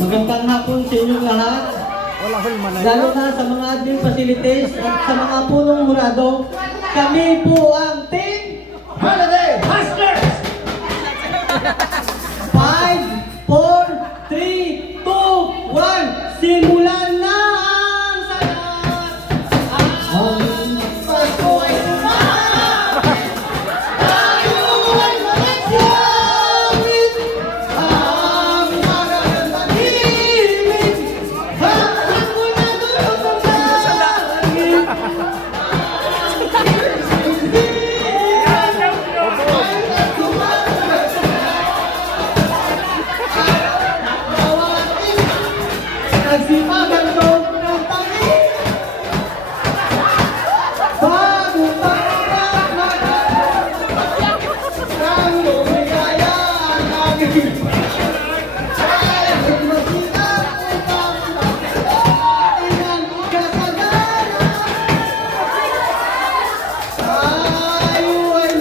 Magandang hapon sa inyong lahat. Lalo na sa mga admin facilities at sa mga punong murado. Kami po ang Team Holiday Hustlers! 5, 4, 3, 2, 1, simulan na ang salat! Ang Pasko ay dumaan! Tayo ay magsimit! Ang magandang himig! Hanggang mo na doon ang langit! Nagsipagan ko ng tangi bagong pagkat ng lumigaya ang aming ay magsikat upang inang kasagana tayo ay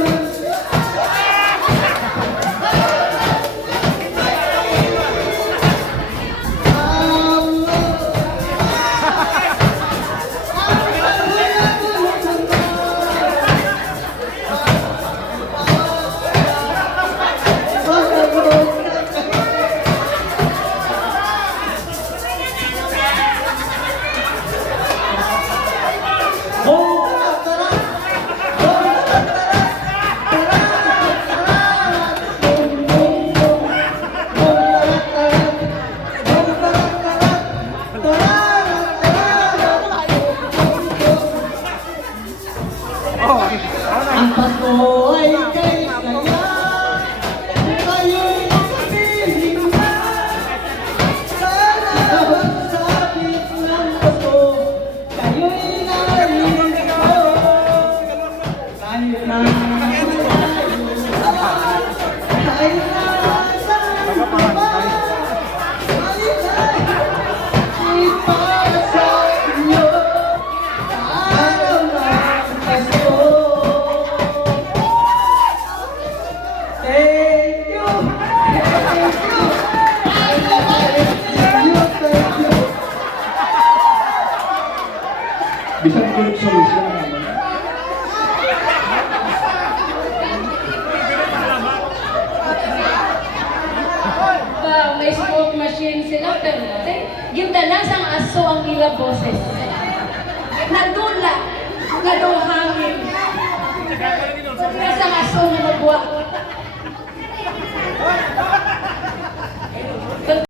ang Pasko ay kay kaya, kayo'y mapiling na. Sana magsabit ng Pasko, kayo'y narito. Kahit na kahit na saan pa ba, alisay, ipasa inyo. Araw ng Pasko. Thank you. Bisa kulit solusi naman. May smoke machine sila, pero yung dalasang aso ang ilang boses. Nagdula, hangin. Sa dalasang aso na magbuwak.